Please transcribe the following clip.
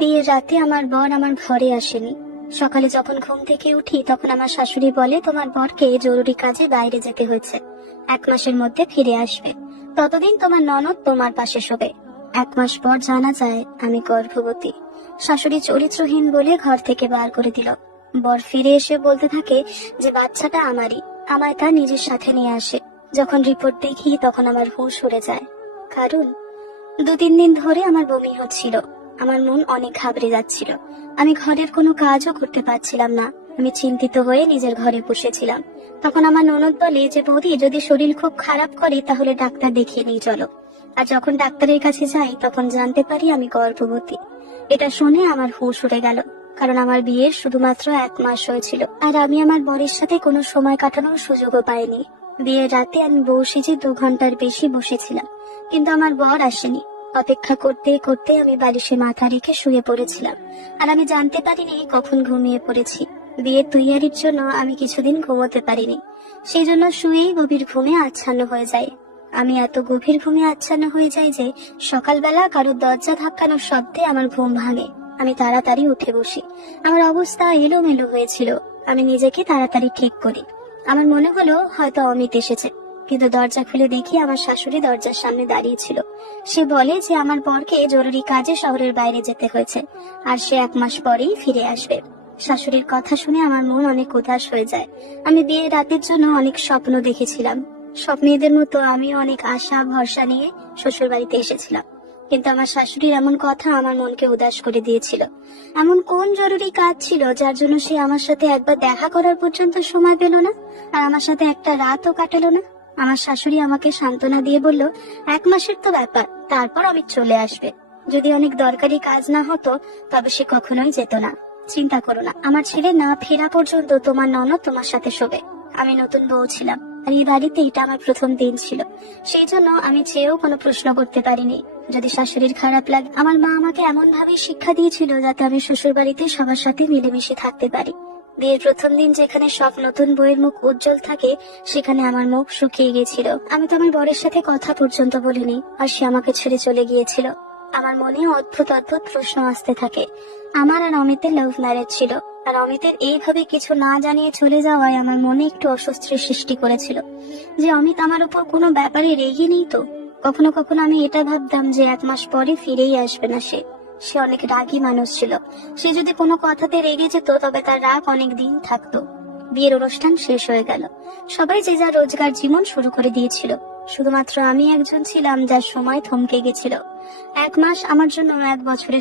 বিয়ের রাতে আমার বর আমার ঘরে আসেনি। সকালে যখন ঘুম থেকে উঠি তখন আমার শাশুড়ি বলে, তোমার বরকে জরুরি কাজে বাইরে যেতে হয়েছে, 1 মাসের মধ্যে ফিরে আসবে, ততদিন তোমার ননদ তোমার পাশে শোবে। 1 মাস পর জানা যায় আমি গর্ভবতী। শাশুড়ি চরিত্রহীন বলে ঘর থেকে বার করে দিল। বর ফিরে এসে বলতে থাকে যে বাচ্চাটা আমারই, আমায় তা নিজের সাথে নিয়ে আসে। যখন রিপোর্ট দেখি তখন আমার হুঁশ উড়ে যায়। কারণ 2-3 দিন ধরে আমার বমি হচ্ছিল। আমার মন অনেক ঘাবড়ে যাচ্ছিল। আমি ঘরের কোনো কাজও করতে পারছিলাম না। আমি চিন্তিত হয়ে নিজের ঘরে বসেছিলাম। তখন আমার ননদ বলে যে বৌদি, যদি শরীর খুব খারাপ করে তাহলে ডাক্তার দেখিয়ে নিয়ে চলো। আর যখন ডাক্তারের কাছে যাই তখন জানতে পারি আমি গর্ভবতী। এটা শুনে আমার হুঁশ উড়ে গেল, কারণ আমার বিয়ের শুধুমাত্র 1 মাস হয়েছিল আর আমি আমার বরের সাথে কোনো সময় কাটানোর সুযোগও পাইনি। বিয়ের রাতে আমি বউ সেজে 2 ঘন্টার বেশি বসেছিলাম, কিন্তু আমার বর আসেনি। অপেক্ষা করতে করতে আমি বালিশে মাথা রেখে শুয়ে পড়েছিলাম, আর আমি জানতে পারিনি কখন ঘুমিয়ে পড়েছি। বিয়ের তৈয়ারির জন্য আমি কিছুদিন ঘুমোতে পারিনি, সেই জন্য শুয়েই গভীর ঘুমে আচ্ছন্ন হয়ে যায়। আমি এত গভীর ঘুমে আচ্ছন্ন হয়ে যাই যে সকালবেলা কারোর দরজা ধাক্কানোর শব্দে আমার ঘুম ভাঙে। আমি তাড়াতাড়ি উঠে বসি। আমার অবস্থা এলোমেলো হয়েছিল। আমি নিজেকে তাড়াতাড়ি ঠিক করি। আমার মনে হলো হয়তো অমিত এসেছে, কিন্তু দরজা খুলে দেখি আমার শাশুড়ি দরজার সামনে দাঁড়িয়ে ছিল। সে বলে যে আমার বরকে জরুরি কাজে শহরের বাইরে যেতে হয়েছে, আর সে 1 মাস পরেই ফিরে আসবে। শাশুড়ির কথা শুনে আমার মন অনেক উদাস হয়ে যায়। আমি বিয়ের রাতের জন্য অনেক স্বপ্ন দেখেছিলাম। সব মেয়েদের মতো আমিও অনেক আশা ভরসা নিয়ে শ্বশুর বাড়িতে এসেছিলাম, কিন্তু আমার শাশুড়ির এমন কথা আমার মনকে উদাস করে দিয়েছিল। এমন কোন জরুরি কাজ ছিল যার জন্য সে আমার সাথে একবার দেখা করার পর্যন্ত সময় পেল না, আর আমার সাথে একটা রাতও কাটালো না? আমার শাশুড়ি আমাকে সান্ত্বনা দিয়ে বলল, 1 মাসের তো ব্যাপার, তারপর আমি চলে আসবে। যদি অনেক দরকারি কাজ না হতো তবে সে কখনোই যেত না। চিন্তা করো না, আমার ছেলে না ফেরা পর্যন্ত তোমার ননদ তোমার সাথে শোবে। আমি নতুন বউ ছিলাম, আর এই বাড়িতে এটা আমার প্রথম দিন ছিল, সেই জন্য আমি চেয়েও কোনো প্রশ্ন করতে পারিনি। যদি শাশুড়ির খারাপ লাগে, আমার মা আমাকে এমন ভাবে শিক্ষা দিয়েছিল যাতে আমি শ্বশুর বাড়িতে সবার সাথে মিলেমিশে থাকতে পারি। বিয়ের প্রথম দিন যেখানে সব নতুন বউয়ের মুখ উজ্জ্বল থাকে, সেখানে আমার মুখ শুকিয়ে গিয়েছিল। আমি তো আমার বরের সাথে কথা পর্যন্ত বলিনি, আর সে আমাকে ছেড়ে চলে গিয়েছিল। আমার মনে অদ্ভুত অদ্ভুত প্রশ্ন আসতে থাকে। আমার আর অমিতের লাভ ম্যারেজ ছিল, আর অমিতের এইভাবে কিছু না জানিয়ে চলে যাওয়ায় আমার মনে একটু অস্বস্তির সৃষ্টি করেছিল, যে অমিত আমার উপর কোনো ব্যাপারে রেগে নেই তো। কখনো কখনো আমি এটা ভাবতাম যে 1 মাস পরে ফিরেই আসবে না সে। সে অনেক রাগী মানুষ ছিল। সে যদি কোনো কথাতে রেগে যেত তবে তার রাগ অনেক দিন থাকতো। বিয়ের অনুষ্ঠান শেষ হয়ে গেল। সবাই যে যার রোজগার জীবন শুরু করে দিয়েছিল। শুধুমাত্র আমি একজন ছিলাম যার সময় থমকে গেছিল। 1 মাস আমার জন্য 1 বছরের